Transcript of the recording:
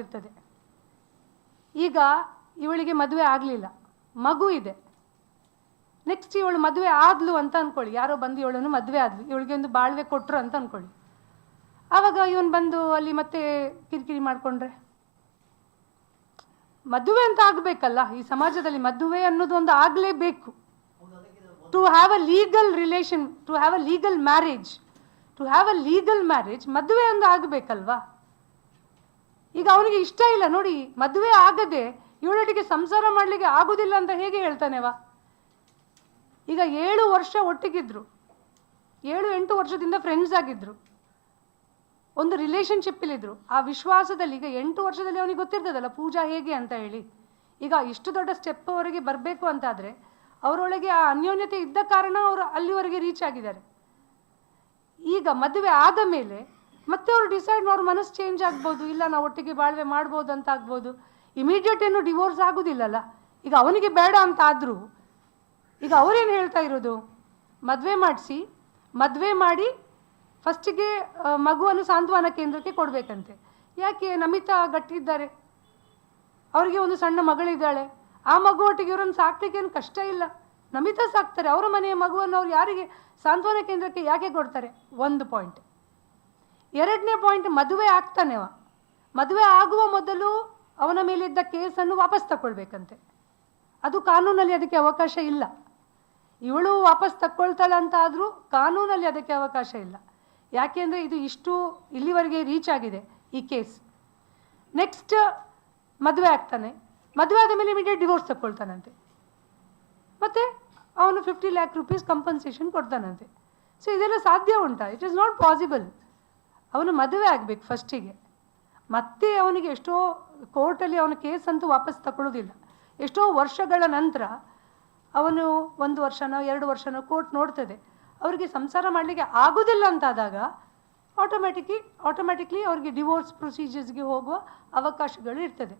ಇರ್ತದೆ. ಈಗ ಇವಳಿಗೆ ಮದುವೆ ಆಗಲಿಲ್ಲ, ಮಗು ಇದೆ. ನೆಕ್ಸ್ಟ್ ಇವಳು ಮದುವೆ ಆದ್ಲು ಅಂತ ಅನ್ಕೊಳ್ಳಿ, ಯಾರೋ ಬಂದು ಇವಳನ್ನು ಮದುವೆ ಆದ್ಲು, ಇವಳಿಗೆ ಒಂದು ಬಾಳ್ವೆ ಕೊಟ್ಟರು ಅಂತ ಅನ್ಕೊಳ್ಳಿ. ಆವಾಗ ಇವನು ಬಂದು ಅಲ್ಲಿ ಮತ್ತೆ ಕಿರಿಕಿರಿ ಮಾಡಿಕೊಂಡ್ರೆ, ಮದುವೆ ಅಂತ ಆಗಬೇಕಲ್ಲ ಈ ಸಮಾಜದಲ್ಲಿ, ಮದುವೆ ಅನ್ನೋದು ಒಂದು ಆಗಲೇಬೇಕು. To have a legal relation, to have a legal marriage, ಮದುವೆ ಒಂದು ಆಗಬೇಕಲ್ವಾ. ಈಗ ಅವನಿಗೆ ಇಷ್ಟ ಇಲ್ಲ ನೋಡಿ, ಮದುವೆ ಆಗದೆ ಇವಳೊಟ್ಟಿಗೆ ಸಂಸಾರ ಮಾಡಲಿಕ್ಕೆ ಆಗುದಿಲ್ಲ ಅಂತ ಹೇಗೆ ಹೇಳ್ತಾನೆವಾ. ಈಗ 7 ವರ್ಷ ಒಟ್ಟಿಗಿದ್ರು, 7-8 ವರ್ಷದಿಂದ ಫ್ರೆಂಡ್ಸ್ ಆಗಿದ್ರು, ಒಂದು ರಿಲೇಶನ್ಶಿಪ್ಪಲ್ಲಿದ್ರು. ಆ ವಿಶ್ವಾಸದಲ್ಲಿ ಈಗ 8 ವರ್ಷದಲ್ಲಿ ಅವನಿಗೆ ಗೊತ್ತಿರ್ತದಲ್ಲ ಪೂಜಾ ಹೇಗೆ ಅಂತ ಹೇಳಿ. ಈಗ ಇಷ್ಟು ದೊಡ್ಡ ಸ್ಟೆಪ್ ಅವರಿಗೆ ಬರಬೇಕು ಅಂತಾದರೆ ಅವರೊಳಗೆ ಆ ಅನ್ಯೋನ್ಯತೆ ಇದ್ದ ಕಾರಣ ಅವರು ಅಲ್ಲಿವರೆಗೆ ರೀಚ್ ಆಗಿದ್ದಾರೆ. ಈಗ ಮದುವೆ ಆದ ಮೇಲೆ ಮತ್ತೆ ಅವರು ಡಿಸೈಡ್, ಅವ್ರ ಮನಸ್ಸು ಚೇಂಜ್ ಆಗ್ಬೋದು, ಇಲ್ಲ ನಾವು ಒಟ್ಟಿಗೆ ಬಾಳ್ವೆ ಮಾಡ್ಬೋದು ಅಂತ ಆಗ್ಬೋದು. ಇಮಿಡಿಯೇಟ್ ಏನು ಡಿವೋರ್ಸ್ ಆಗೋದಿಲ್ಲಲ್ಲ. ಈಗ ಅವನಿಗೆ ಬೇಡ ಅಂತ ಆದರೂ ಈಗ ಅವರೇನು ಹೇಳ್ತಾ ಇರೋದು, ಮದುವೆ ಮಾಡಿ ಫಸ್ಟಿಗೆ ಮಗುವನ್ನು ಸಾಂತ್ವನ ಕೇಂದ್ರಕ್ಕೆ ಕೊಡಬೇಕಂತೆ. ಯಾಕೆ, ನಮಿತಾ ಗಟ್ಟಿದ್ದಾರೆ, ಅವರಿಗೆ ಒಂದು ಸಣ್ಣ ಮಗಳಿದ್ದಾಳೆ, ಆ ಮಗು ಒಟ್ಟಿಗೆ ಇವರನ್ನು ಸಾಕ್ಲಿಕ್ಕೆ ಏನು ಕಷ್ಟ ಇಲ್ಲ, ನಮಿತಾ ಸಾಕ್ತಾರೆ. ಅವರ ಮನೆಯ ಮಗುವನ್ನು ಅವ್ರು ಯಾರಿಗೆ ಸಾಂತ್ವನ ಕೇಂದ್ರಕ್ಕೆ ಯಾಕೆ ಕೊಡ್ತಾರೆ, ಒಂದು ಪಾಯಿಂಟ್. ಎರಡನೇ ಪಾಯಿಂಟ್, ಮದುವೆ ಆಗ್ತಾನೆವ, ಮದುವೆ ಆಗುವ ಮೊದಲು ಅವನ ಮೇಲಿದ್ದ ಕೇಸನ್ನು ವಾಪಸ್ ತಗೊಳ್ಬೇಕಂತೆ. ಅದು ಕಾನೂನಲ್ಲಿ ಅದಕ್ಕೆ ಅವಕಾಶ ಇಲ್ಲ. ಇವಳು ವಾಪಸ್ ತಕ್ಕೊಳ್ತಾಳೆ ಅಂತ ಆದರೂ ಕಾನೂನಲ್ಲಿ ಅದಕ್ಕೆ ಅವಕಾಶ ಇಲ್ಲ. ಯಾಕೆಂದರೆ ಇದು ಇಲ್ಲಿವರೆಗೆ ರೀಚ್ ಆಗಿದೆ ಈ ಕೇಸ್. ನೆಕ್ಸ್ಟ್ ಮದುವೆ ಆಗ್ತಾನೆ, ಮದುವೆ ಆದ ಮೇಲೆ ಇಮಿಡಿಯೇಟ್ ಡಿವೋರ್ಸ್ ತಗೊಳ್ತಾನಂತೆ, ಮತ್ತು ಅವನು 50 lakh rupees ಕಂಪನ್ಸೇಷನ್ ಕೊಡ್ತಾನಂತೆ. ಸೊ ಇದೆಲ್ಲ ಸಾಧ್ಯ ಉಂಟಾ? It is not possible. ಅವನು ಮದುವೆ ಆಗಬೇಕು ಫಸ್ಟಿಗೆ, ಮತ್ತೆ ಅವನಿಗೆ ಎಷ್ಟೋ ಕೋರ್ಟಲ್ಲಿ ಅವನ ಕೇಸ್ ಅಂತೂ ವಾಪಸ್ ತಗೊಳ್ಳೋದಿಲ್ಲ. ಎಷ್ಟೋ ವರ್ಷಗಳ ನಂತರ ಅವನು 1 ವರ್ಷನೋ 2 ವರ್ಷನೋ ಕೋರ್ಟ್ ನೋಡ್ತದೆ, ಅವರಿಗೆ ಸಂಸಾರ ಮಾಡಲಿಕ್ಕೆ ಆಗೋದಿಲ್ಲ ಅಂತಾದಾಗ ಆಟೋಮ್ಯಾಟಿಕ್ಲಿ ಅವರಿಗೆ ಡಿವೋರ್ಸ್ ಪ್ರೊಸೀಜರ್ಸ್ಗೆ ಹೋಗುವ ಅವಕಾಶಗಳು ಇರ್ತದೆ.